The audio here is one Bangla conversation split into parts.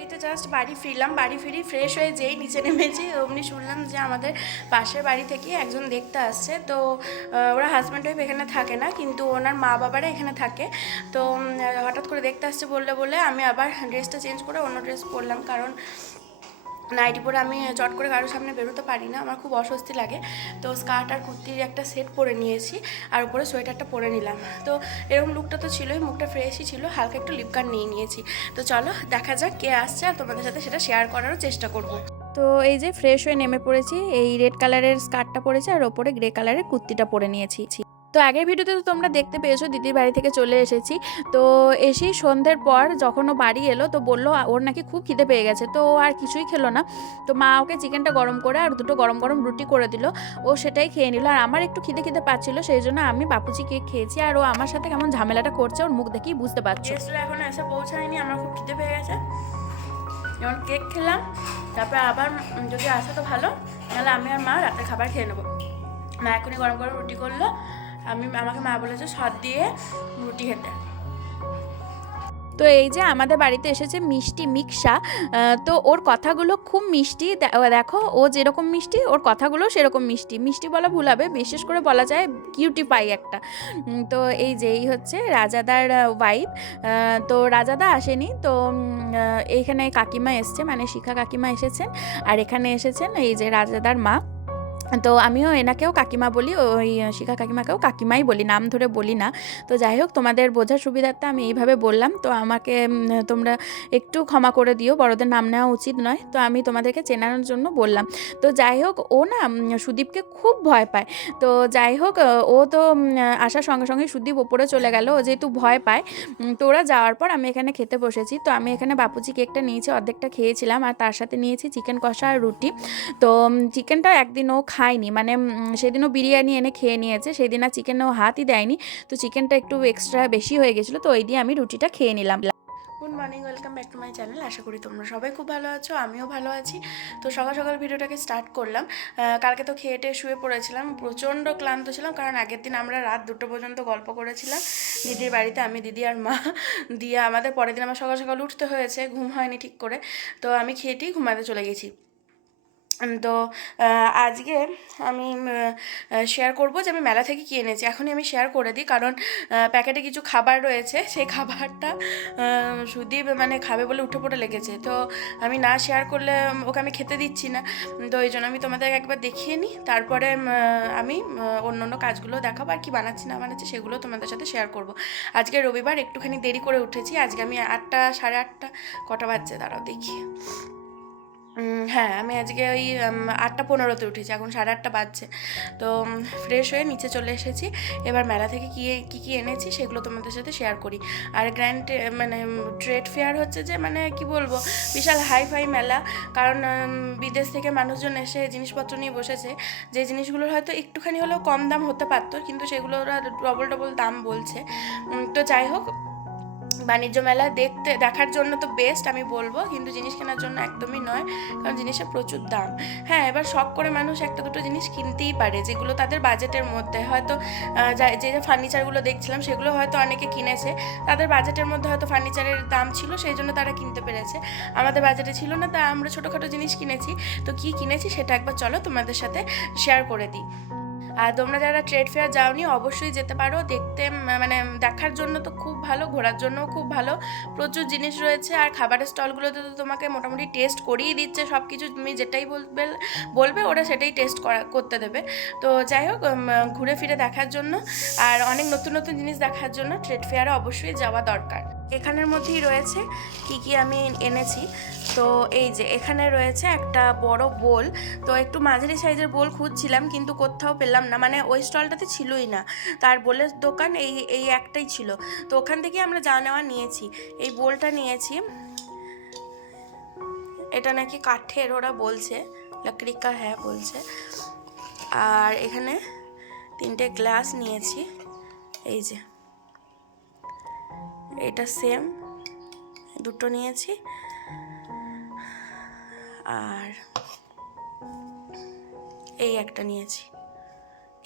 এই তো জাস্ট বাড়ি ফিরলাম, বাড়ি ফিরি ফ্রেশ হয়ে যেই নিচে নেমেছি অমনি শুনলাম যে আমাদের পাশের বাড়ি থেকে একজন দেখতে আসছে। তো ওরা হাজব্যান্ড ওয়াইফ এখানে থাকে না, কিন্তু ওনার মা বাবারা এখানে থাকে। তো হঠাৎ করে দেখতে আসছে বলে আমি আবার ড্রেসটা চেঞ্জ করে অন্য ড্রেস পরলাম, কারণ নাইটি পরে আমি চট করে কারোর সামনে বেরোতে পারি না, আমার খুব অস্বস্তি লাগে। তো স্কার্ট আর কুর্তির একটা সেট পরে নিয়েছি, আর উপরে সোয়েটারটা পরে নিলাম। তো এরকম লুকটা তো ছিলই, মুখটা ফ্রেশই ছিল, হালকা একটু লিপকার নিয়ে নিয়েছি। তো চলো দেখা যাক কে আসছে, আর তোমাদের সাথে সেটা শেয়ার করারও চেষ্টা করবো। তো এই যে ফ্রেশ হয়ে নেমে পড়েছি, এই রেড কালারের স্কার্টটা পরেছি আর ওপরে গ্রে কালারের কুর্তিটা পরে নিয়েছি। তো আগের ভিডিওতে তো তোমরা দেখতে পেয়েছো দিদির বাড়ি থেকে চলে এসেছি। তো এসেই সন্ধ্যের পর যখন ও বাড়ি এলো তো বললো ওর নাকি খুব খিদে পেয়ে গেছে, তো ও আর কিছুই খেলো না। তো মা ওকে চিকেনটা গরম করে আর দুটো গরম গরম রুটি করে দিল, ও সেটাই খেয়ে নিল। আর আমার একটু খিদে খিদে পাচ্ছিল, সেই জন্য আমি বাপুচি কেক খেয়েছি। আর ও আমার সাথে কেমন ঝামেলাটা করছে ওর মুখ দেখেই বুঝতে পারছো। গেস্টরা এখনো এসে পৌঁছায়নি, আমার খুব খিদে পেয়ে গেছে। যেমন কেক খেলাম, তারপরে আবার যদি আসে তো ভালো, নাহলে আমি আর মা রাতে খাবার খেয়ে নেবো। মা এখনই গরম গরম রুটি করলো, আমাকে মা বলেছে সর দিয়ে রুটি খেতে। তো এই যে আমাদের বাড়িতে এসেছে মিষ্টি মিক্সা। তো ওর কথাগুলো খুব মিষ্টি, দেখো ও যেরকম মিষ্টি ওর কথাগুলো সেরকম মিষ্টি। মিষ্টি বলা ভুল হবে, বিশেষ করে বলা যায় কিউটি পাই একটা। তো এই যে এই হচ্ছে রাজাদার ওয়াইফ। তো রাজাদা আসেনি, তো এইখানে কাকিমা এসছে, মানে শিখা কাকিমা এসেছেন। আর এখানে এসেছেন এই যে রাজাদার মা। তো আমিও এনাকেও কাকিমা বলি, ওই শিখা কাকিমাকেও কাকিমাই বলি, নাম ধরে বলি না। তো যাই হোক, তোমাদের বোঝার সুবিধার্থে আমি এইভাবে বললাম। তো আমাকে তোমরা একটু ক্ষমা করে দিও, বড়দের নাম নেওয়া উচিত নয়, তো আমি তোমাদেরকে চেনানোর জন্য বললাম। তো যাই হোক, ও না সুদীপকে খুব ভয় পায়। তো যাই হোক, ও তো আসার সঙ্গে সঙ্গে সুদীপ ওপরে চলে গেল, ও যেহেতু ভয় পায়। তো ওরা যাওয়ার পর আমি এখানে খেতে বসেছি। তো আমি এখানে বাপুচি কেকটা নিয়েছি, অর্ধেকটা খেয়েছিলাম, আর তার সাথে নিয়েছি চিকেন কষা আর রুটি। তো চিকেনটা একদিনও খায়নি, মানে সেদিনও বিরিয়ানি এনে খেয়ে নিয়েছে, সেই দিন আর চিকেনও হাতই দেয়নি। তো চিকেনটা একটু এক্সট্রা বেশি হয়ে গেছিলো, তো ওই দিয়ে আমি রুটিটা খেয়ে নিলাম। Good morning, welcome back to my channel. আশা করি তোমরা সবাই খুব ভালো আছো, আমিও ভালো আছি। তো সকাল সকাল ভিডিওটাকে স্টার্ট করলাম। কালকে তো খেয়ে টেয়ে শুয়ে পড়েছিলাম, প্রচণ্ড ক্লান্ত ছিলাম, কারণ আগের দিন আমরা রাত 2টো পর্যন্ত গল্প করেছিলাম দিদির বাড়িতে, আমি দিদি আর মা। দিয়ে আমাদের পরের দিন আমার সকাল সকাল উঠতে হয়েছে, ঘুম হয়নি ঠিক করে। তো আমি খেয়েটেই ঘুমাতে চলে গেছি। তো আজকে আমি শেয়ার করব যে আমি মেলা থেকে কী এনেছি। এখনই আমি শেয়ার করে দিই, কারণ প্যাকেটে কিছু খাবার রয়েছে, সেই খাবারটা সুদীপ মানে খাবে বলে উঠে পড়ে লেগেছে। তো আমি না শেয়ার করলে ওকে আমি খেতে দিচ্ছি না। তো এই জন্য আমি তোমাদের একবার দেখিয়ে নিই, তারপরে আমি অন্য অন্য কাজগুলো দেখাবো, আর কি বানাচ্ছি না বানাচ্ছি সেগুলো তোমাদের সাথে শেয়ার করব। আজকে রবিবার, একটুখানি দেরি করে উঠেছি। আজকে আমি 8টা সাড়ে 8টা, কটা বাজছে দাঁড়াও দেখি। হ্যাঁ, আমি আজকে ওই 8টা 15-তে উঠেছি, এখন 8:30 বাজছে। তো ফ্রেশ হয়ে নিচে চলে এসেছি। এবার মেলা থেকে কী এনেছি সেগুলো তোমাদের সাথে শেয়ার করি। আর গ্র্যান্ড মানে ট্রেড ফেয়ার হচ্ছে যে, মানে কি বলবো, বিশাল হাই ফাই মেলা। কারণ বিদেশ থেকে মানুষজন এসে জিনিসপত্র নিয়ে বসেছে, যে জিনিসগুলোর হয়তো একটুখানি হলেও কম দাম হতে পারতো, কিন্তু সেগুলো ওরা ডবল দাম বলছে। তো যাই হোক, বাণিজ্য মেলা দেখার জন্য তো বেস্ট আমি বলবো, কিন্তু জিনিস কেনার জন্য একদমই নয়, কারণ জিনিসের প্রচুর দাম। হ্যাঁ, এবার শখ করে মানুষ একটা দুটো জিনিস কিনতেই পারে, যেগুলো তাদের বাজেটের মধ্যে। হয়তো যে ফার্নিচারগুলো দেখছিলাম সেগুলো হয়তো অনেকে কিনেছে, তাদের বাজেটের মধ্যে হয়তো ফার্নিচারের দাম ছিল, সেই জন্য তারা কিনতে পেরেছে। আমাদের বাজেটে ছিল না, তা আমরা ছোটোখাটো জিনিস কিনেছি। তো কী কিনেছি সেটা একবার চলো তোমাদের সাথে শেয়ার করে দিই। আর তোমরা যারা ট্রেড ফেয়ার যাওনি অবশ্যই যেতে পারো, দেখতে মানে দেখার জন্য তো খুব ভালো, ঘোরার জন্যও খুব ভালো, প্রচুর জিনিস রয়েছে। আর খাবারের স্টলগুলোতে তো তোমাকে মোটামুটি টেস্ট করিয়ে দিচ্ছে সব কিছু, তুমি যেটাই বলবে ওরা সেটাই টেস্ট করতে দেবে। তো যাই হোক, ঘুরে ফিরে দেখার জন্য আর অনেক নতুন নতুন জিনিস দেখার জন্য ট্রেড ফেয়ারে অবশ্যই যাওয়া দরকার। এখানের মধ্যেই রয়েছে কি আমি এনেছি। তো এই যে এখানে রয়েছে একটা বড় বোল। তো একটু মাঝারি সাইজের বোল খুঁজছিলাম, কিন্তু কোথাও পেলাম না, মানে ওই স্টলটাতে ছিলই না, তার বোলের দোকান এই একটাই ছিল। তো ওখান থেকে আমরা যা নেওয়া নিয়েছি। এই বোলটা নিয়েছি, এটা নাকি কাঠের ওরা বলছে, লকড়ি কা হ্যাঁ বলছে। আর এখানে 3টে গ্লাস নিয়েছি, এই যে এটা সেম, দুটো নিয়েছি। আর এই একটা নিয়েছি।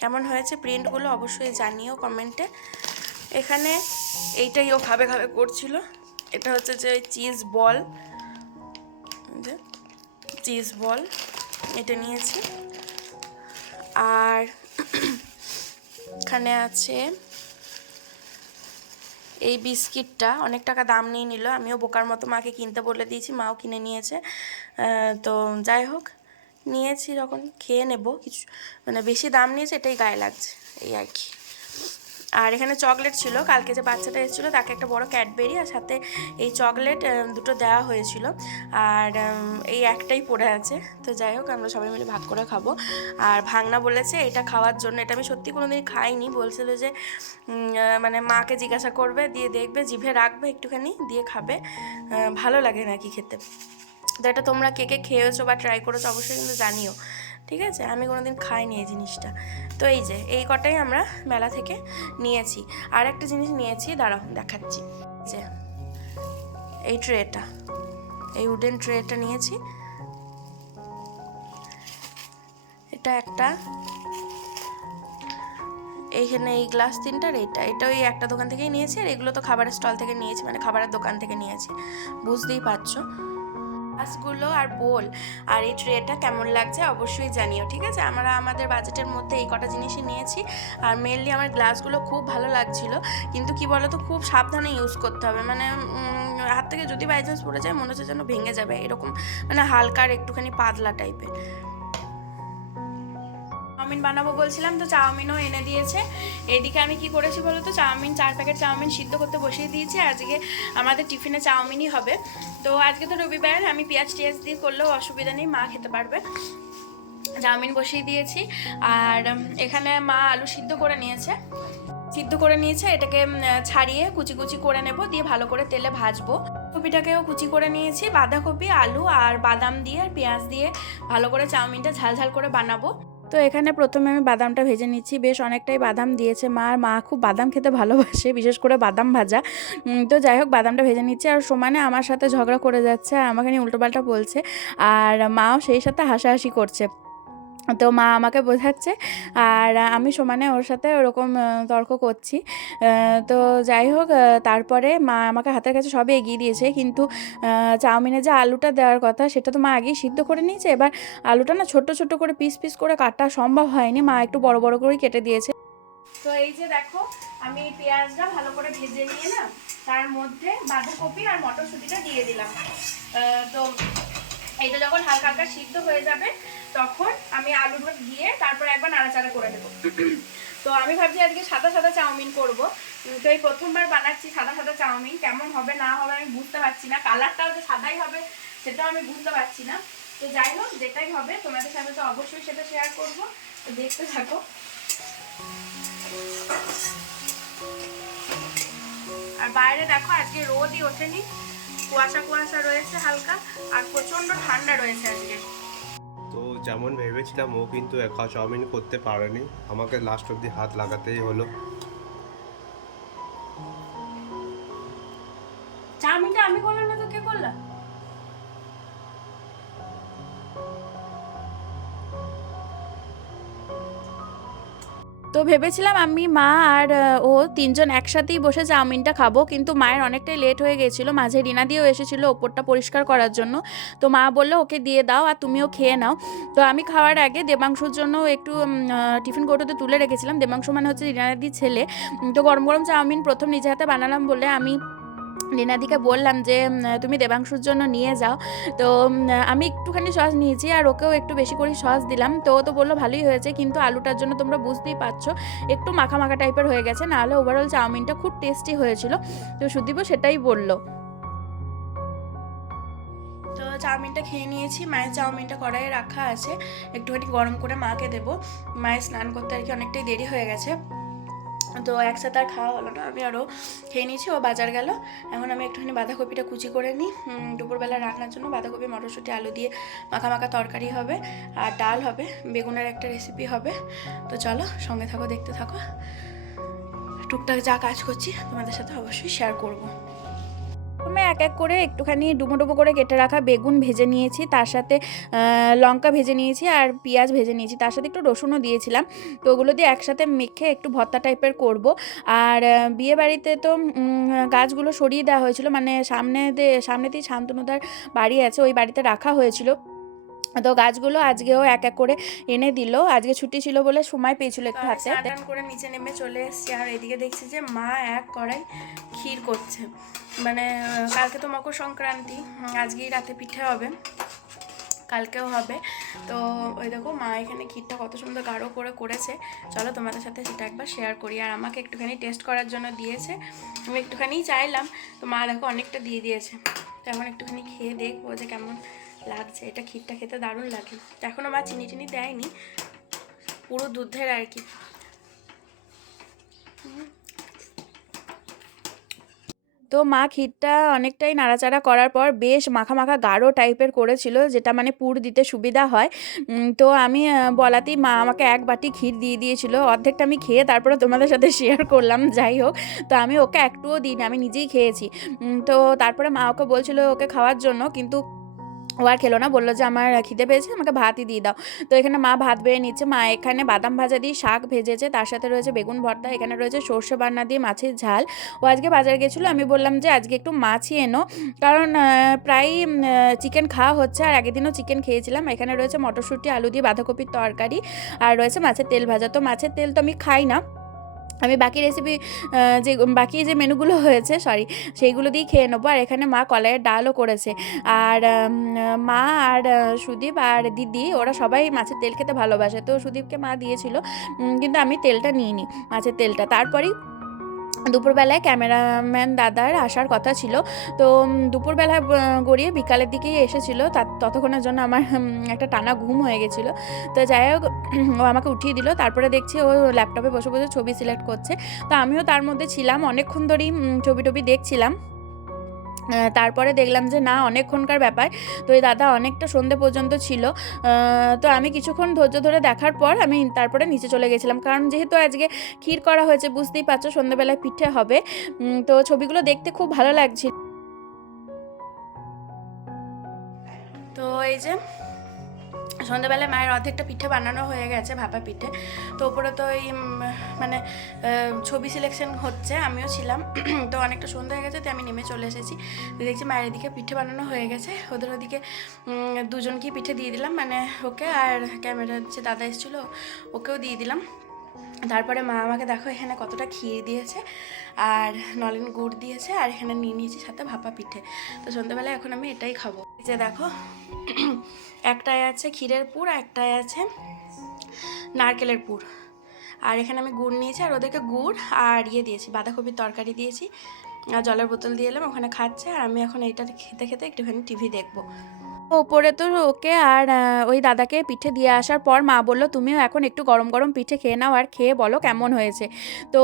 কেমন হয়েছে প্রিন্টগুলো অবশ্যই জানিও কমেন্টে। এখানে এইটাই ও খাবে করছিল, এটা হচ্ছে যে চিজ বল, যে চিজ বল এটা নিয়েছি। আর এখানে আছে এই বিস্কিটটা, অনেক টাকা দাম নিয়ে নিল, আমিও বোকার মতো মাকে কিনতে বলে দিয়েছি, মাও কিনে নিয়েছে। তো যাই হোক, নিয়েছি যখন খেয়ে নেব, কিছু মানে বেশি দাম নিয়েছে এটাই গায়ে লাগছে এই আর কি। আর এখানে চকলেট ছিল, কালকে যে বাচ্চাটা এসেছিলো তাকে একটা বড় ক্যাডবেরি আর সাথে এই চকলেট দুটো দেওয়া হয়েছিল, আর এই একটাই পড়ে আছে। তো যাই হোক, আমরা সবাই মিলে ভাগ করে খাবো। আর ভাঙনা বলেছে এটা খাওয়ার জন্য, এটা আমি সত্যি কোনোদিন খাইনি, বলছিল যে মানে মাকে জিজ্ঞাসা করবে, দিয়ে দেখবে, জিভে রাখবে একটুখানি, দিয়ে খাবে, ভালো লাগে নাকি খেতে। তো এটা তোমরা কে কে খেয়েছো বা ট্রাই করেছো অবশ্যই কিন্তু জানিও, ঠিক আছে? আমি কোনোদিন খাইনি এই জিনিসটা। তো এই যে এই কটাই আমরা মেলা থেকে নিয়েছি। আর একটা জিনিস নিয়েছি, দাঁড়াও দেখাচ্ছি, যে এই ট্রেটা, এই উডেন ট্রেটা নিয়েছি, এটা একটা, এইখানে এই গ্লাস তিনটার এটা ওই একটা দোকান থেকেই নিয়েছি, আর এগুলো তো খাবারের স্টল থেকে নিয়েছি, মানে খাবারের দোকান থেকে নিয়েছি, বুঝতেই পারছো। গ্লাসগুলো আর বোল আর এই ট্রেটা কেমন লাগছে অবশ্যই জানিও, ঠিক আছে? আমরা আমাদের বাজেটের মধ্যে এই কটা জিনিসই নিয়েছি। আর মেনলি আমার গ্লাসগুলো খুব ভালো লাগছিল, কিন্তু কি বলো তো, খুব সাবধানে ইউজ করতে হবে, মানে হাত থেকে যদি বাই চান্স পড়ে যায় মনে হচ্ছে যেন ভেঙে যাবে, এরকম মানে হালকা আর একটুখানি পাতলা টাইপের। চাউমিন বানাবো বলছিলাম, তো চাউমিনও এনে দিয়েছে। এদিকে আমি কি করেছি বলো তো, 4 প্যাকেট চাউমিন সিদ্ধ করতে বসিয়ে দিয়েছি, আজকে আমাদের টিফিনে চাউমিনই হবে। তো আজকে তো রবিবার, আমি পেঁয়াজ টিয়াজ দিয়ে করলেও অসুবিধা নেই, মা খেতে পারবে। চাউমিন বসিয়ে দিয়েছি, আর এখানে মা আলু সিদ্ধ করে নিয়েছে, এটাকে ছাড়িয়ে কুচি কুচি করে নেব, দিয়ে ভালো করে তেলে ভাজবো। কপিটাকেও কুচি করে নিয়েছি, বাঁধাকপি, আলু আর বাদাম দিয়ে আর পেঁয়াজ দিয়ে ভালো করে চাউমিনটা ঝাল করে বানাবো। তো এখানে প্রথমে আমি বাদামটা ভেজে নিচ্ছি, বেশ অনেকটাই বাদাম দিয়েছে মা, আর মা খুব বাদাম খেতে ভালোবাসে, বিশেষ করে বাদাম ভাজা। তো যাই হোক, বাদামটা ভেজে নিচ্ছি, আর সমানে আমার সাথে ঝগড়া করে যাচ্ছে, আর আমাকে নিয়ে উল্টোপাল্টা বলছে, আর মাও সেই সাথে হাসাহাসি করছে। তো মা আমাকে বোঝাচ্ছে, আর আমি সমানে ওর সাথে ওরকম তর্ক করছি। তো যাই হোক, তারপরে মা আমাকে হাতের কাছে সবই এগিয়ে দিয়েছে, কিন্তু চাউমিনে যে আলুটা দেওয়ার কথা সেটা তো মা আগেই সিদ্ধ করে নিয়েছে। এবার আলুটা না ছোট ছোট করে পিস পিস করে কাটা সম্ভব হয়নি, মা একটু বড় বড় করেই কেটে দিয়েছে। তো এই যে দেখো, আমি পেঁয়াজটা ভালো করে ভেজে নিয়ে না তার মধ্যে বাঁধাকপি আর মটরশুঁটিটা দিয়ে দিলাম। তো এইটা যখন হালকা হালকা সিদ্ধ হয়ে যাবে তখন আমি আলুটা দিয়ে তারপর একবার নাড়াচাড়া করে দেবো। তো আমি ভাবছি আজকে সাদা সাদা চাউমিন করব, তো এই প্রথমবার বানাচ্ছি সাদা সাদা চাউমিন, কেমন হবে না হবে আমি বুঝতে পারছি না, কালারটাও যে সাদাই হবে সেটাও আমি বুঝতে পারছি না। তো যাই হোক, যেটাই হবে তোমাদের সাথে তো অবশ্যই সেটা শেয়ার করব, তো দেখতে থাকো। আর বাইরে দেখো আজকে রোদই ওঠেনি, কুয়াশা কুয়াশা রয়েছে হালকা, আর প্রচন্ড ঠান্ডা রয়েছে আজকে। তো যেমন ভেবেছিলাম ও কিন্তু একা চাউমিন করতে পারেনি, আমাকে লাস্ট অবধি হাত লাগাতেই হলো। চাউমিনটা আমি করলাম না তো কে করলাম? তো ভেবেছিলাম আমি, মা আর ও তিনজন একসাথেই বসে চাউমিনটা খাবো, কিন্তু মায়ের অনেকটাই লেট হয়ে গেছিলো, মাঝে রিনা দিয়েও এসেছিলো ওপরটা পরিষ্কার করার জন্য। তো মা বললো ওকে দিয়ে দাও আর তুমিও খেয়ে নাও। তো আমি খাওয়ার আগে দেবাংশুর জন্য একটু টিফিন কৌটোতে তুলে রেখেছিলাম, দেবাংশু মানে হচ্ছে রিনাদির ছেলে। তো গরম গরম চাউমিন প্রথম নিজে হাতে বানালাম বলে আমি রিনাদিকে বললাম যে তুমি দেবাংশুর জন্য নিয়ে যাও। তো আমি একটুখানি সস নিয়েছি, আর ওকেও একটু বেশি করে সস দিলাম। তো ও তো বললো ভালোই হয়েছে, কিন্তু আলুটার জন্য তোমরা বুঝতেই পারছো একটু মাখা মাখা টাইপের হয়ে গেছে, নাহলে ওভারঅল চাউমিনটা খুব টেস্টি হয়েছিল। তো সুদীপও সেটাই বললো। তো চাউমিনটা খেয়ে নিয়েছি, মায়ের চাউমিনটা কড়াইয়ে রাখা আছে, একটুখানি গরম করে মাকে দেবো, মায়ের স্নান করতে আর কি অনেকটাই দেরি হয়ে গেছে। তো একসাথে আর খাওয়া হলো না, আমি আরও খেয়ে নিয়েছি, ও বাজার গেল। এখন আমি একটুখানি বাঁধাকপিটা কুচি করে নিই, দুপুরবেলা রান্নার জন্য বাঁধাকপি মটরশুঁটি আলু দিয়ে মাখা মাখা তরকারি হবে, আর ডাল হবে, বেগুনের একটা রেসিপি হবে। তো চলো সঙ্গে থাকো, দেখতে থাকো, টুকটাক যা কাজ করছি তোমাদের সাথে অবশ্যই শেয়ার করবো। প্রথমে এক এক করে একটুখানি ডুমো ডুমো করে কেটে রাখা বেগুন ভেজে নিয়েছি, তার সাথে লঙ্কা ভেজে নিয়েছি আর পেঁয়াজ ভেজে নিয়েছি, তার সাথে একটু রসুনও দিয়েছিলাম। তো ওগুলো দিয়ে একসাথে মেখে একটু ভর্তা টাইপের করব। আর বিয়ে বাড়িতে তো গাছগুলো সরিয়ে দেওয়া হয়েছিল, মানে সামনেতেই শান্তনুদার বাড়ি আছে, ওই বাড়িতে রাখা হয়েছিল। তো গাছগুলো আজকেও এক এক করে এনে দিল, আজকে ছুটি ছিল বলে সময় পেয়েছিল একটু হাতে। স্নান করে নিচে নেমে চলে এসেছি, আর এদিকে দেখছি যে মা এক কড়াই ক্ষীর করছে। মানে কালকে তো মকর সংক্রান্তি, আজকেই রাতে পিঠে হবে, কালকেও হবে। তো ওই দেখো মা এখানে ক্ষীরটা কত সুন্দর গাঢ় করে করেছে। চলো তোমাদের সাথে সেটা একবার শেয়ার করি। আর আমাকে একটুখানি টেস্ট করার জন্য দিয়েছে, আমি একটুখানি চাইলাম, তো মা দেখো অনেকটা দিয়ে দিয়েছে। তো এখন একটুখানি খেয়ে দেখবো যে কেমন লাগছে। এটা ক্ষীরটা খেতে দারুণ লাগে। এখনও মা চিনি টিনি দেয়নি, পুরো দুধের আর কি। তো মা ক্ষীরটা অনেকটাই নাড়াচাড়া করার পর বেশ মাখা মাখা গাঢ় টাইপের করেছিল, যেটা মানে পুর দিতে সুবিধা হয়। তো আমি বলাতেই মা আমাকে এক বাটি ক্ষীর দিয়ে দিয়েছিল, অর্ধেকটা আমি খেয়ে তারপরে তোমাদের সাথে শেয়ার করলাম। যাই হোক, তো আমি ওকে একটুও দিইনি, আমি নিজেই খেয়েছি। তো তারপরে মা ওকে বলছিল ওকে খাওয়ার জন্য, কিন্তু ও আর খেলো না, বললো যে আমার খিদে পেয়েছে, আমাকে ভাতই দিয়ে দাও। তো এখানে মা ভাত বেড়ে নিচ্ছে। মা এখানে বাদাম ভাজা দিয়ে শাক ভেজেছে, তার সাথে রয়েছে বেগুন ভর্তা, এখানে রয়েছে সর্ষে বান্না দিয়ে মাছের ঝাল। ও আজকে বাজার গেছিলো, আমি বললাম যে আজকে একটু মাছই এনো, কারণ প্রায়ই চিকেন খাওয়া হচ্ছে, আর আগের দিনও চিকেন খেয়েছিলাম। এখানে রয়েছে মটরশুঁটি আলু দিয়ে বাঁধাকপির তরকারি, আর রয়েছে মাছের তেল ভাজা। তো মাছের তেল তো আমি খাই না, আমি বাকি রেসিপি বাকি যে মেনুগুলো হয়েছে সেইগুলো দিয়েই খেয়ে নেবো। আর এখানে মা কলাইয়ের ডালও করেছে। আর মা আর সুদীপ আর দিদি ওরা সবাই মাছের তেল খেতে ভালোবাসে, তো সুদীপকে মা দিয়েছিল, কিন্তু আমি তেলটা নিইনি, মাছের তেলটা। তারপরেই দুপুরবেলায় ক্যামেরাম্যান দাদার আসার কথা ছিল, তো দুপুরবেলা গড়িয়ে বিকালের দিকেই এসেছিল। ততক্ষণের জন্য আমার একটা টানা ঘুম হয়ে গেছিলো। তো যাই হোক, ও আমাকে উঠিয়ে দিল। তারপরে দেখছি ও ল্যাপটপে বসে বসে ছবি সিলেক্ট করছে, তো আমিও তার মধ্যে ছিলাম, অনেকক্ষণ ধরেই ছবি টবি দেখছিলাম। তারপরে দেখলাম যে না, অনেকক্ষণকার ব্যাপার। তো এই দাদা অনেকটা সন্ধে পর্যন্ত ছিল। তো আমি কিছুক্ষণ ধৈর্য ধরে দেখার পর আমি তারপরে নিচে চলে গেছিলাম, কারণ যেহেতু আজকে ক্ষীর করা হয়েছে, বুঝতেই পারছো সন্ধ্যেবেলায় পিঠে হবে। তো ছবিগুলো দেখতে খুব ভালো লাগছিল। তো এই যে সন্ধ্যাবেলায় মায়ের অর্ধেকটা পিঠে বানানো হয়ে গেছে, ভাপা পিঠে। তো ওপরে তো এই মানে ছবি সিলেকশন হচ্ছে, আমিও ছিলাম। তো অনেকটা সন্ধ্যা হয়ে গেছে, তো আমি নেমে চলে এসেছি। তো দেখছি মায়ের এদিকে পিঠে বানানো হয়ে গেছে, ওদের ওদিকে দুজনকেই পিঠে দিয়ে দিলাম, মানে ওকে আর ক্যামেরার যে দাদা এসেছিলো ওকেও দিয়ে দিলাম। তারপরে মা আমাকে দেখো এখানে কতটা ক্ষীর দিয়েছে, আর নলেন গুড় দিয়েছে, আর এখানে নিয়ে নিয়েছি সাথে ভাপা পিঠে। তো সন্ধ্যাবেলায় এখন আমি এটাই খাবো। এই যে দেখো, একটায় আছে ক্ষীরের পুর, একটায় আছে নারকেলের পুর, আর এখানে আমি গুড় নিয়েছি, আর ওদেরকে গুড় আর দিয়েছি, বাঁধাকপির তরকারি দিয়েছি, আর জলের বোতল দিয়ে এলাম, ওখানে খাচ্ছে। আর আমি এখন এইটা খেতে খেতে একটুখানি টিভি দেখবো। ওপরে তো ওকে আর ওই দাদাকে পিঠে দিয়ে আসার পর মা বললো তুমিও এখন একটু গরম গরম পিঠে খেয়ে নাও, আর খেয়ে বলো কেমন হয়েছে। তো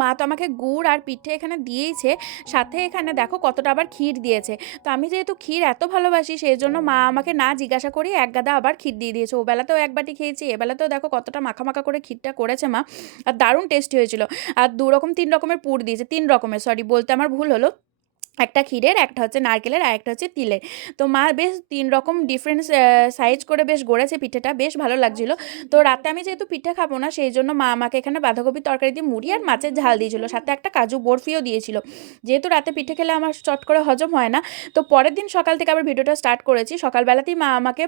মা তো আমাকে গুড় আর পিঠে এখানে দিয়েইছে, সাথে এখানে দেখো কতটা আবার ক্ষীর দিয়েছে। তো আমি যেহেতু ক্ষীর এত ভালোবাসি, সেই জন্য মা আমাকে না জিজ্ঞাসা করি এক গাদা আবার ক্ষীর দিয়ে দিয়েছে। ও বেলাতেও এক বাটি খেয়েছি, এবেলাতেও দেখো কতটা মাখা মাখা করে ক্ষীরটা করেছে মা, আর দারুণ টেস্টি হয়েছিল। আর তিন রকমের পুর দিয়েছে, 3 রকমের, সরি বলতে আমার ভুল হলো, একটা ক্ষীরের, একটা হচ্ছে নারকেলের, আর একটা হচ্ছে তিলের। তো মা বেশ 3 রকম ডিফারেন্ট সাইজ করে বেশ গড়েছে পিঠেটা, বেশ ভালো লাগছিল। তো রাতে আমি যেহেতু পিঠে খাবো না, সেই জন্য মা আমাকে এখানে বাঁধাকপির তরকারি দিয়ে মুড়ি আর মাছের ঝাল দিয়েছিল, সাথে একটা কাজু বরফিও দিয়েছিল। যেহেতু রাতে পিঠে খেলে আমার চট করে হজম হয় না, তো পরের দিন সকাল থেকে আবার ভিডিওটা স্টার্ট করেছি। সকালবেলাতেই মা আমাকে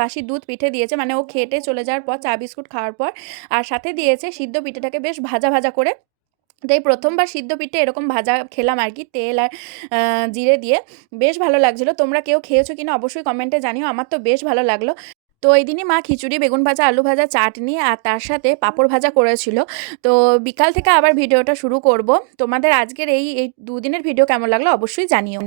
বাসি দুধ পিঠে দিয়েছে, মানে ও খেটে চলে যাওয়ার পর চা বিস্কুট খাওয়ার পর, আর সাথে দিয়েছে সিদ্ধ পিঠেটাকে বেশ ভাজা ভাজা করে। তাই প্রথমবার সিদ্ধ পিঠে এরকম ভাজা খেলাম আর কি, তেল আর জিরে দিয়ে, বেশ ভালো লাগছিলো। তোমরা কেউ খেয়েছো কিনা অবশ্যই কমেন্টে জানিও, আমার তো বেশ ভালো লাগলো। তো এই দিনই মা খিচুড়ি, বেগুন ভাজা, আলু ভাজা, চাটনি আর তার সাথে পাঁপড় ভাজা করেছিল। তো বিকাল থেকে আবার ভিডিওটা শুরু করব। তোমাদের আজকের এই 2 দিনের ভিডিও কেমন লাগলো অবশ্যই জানিও।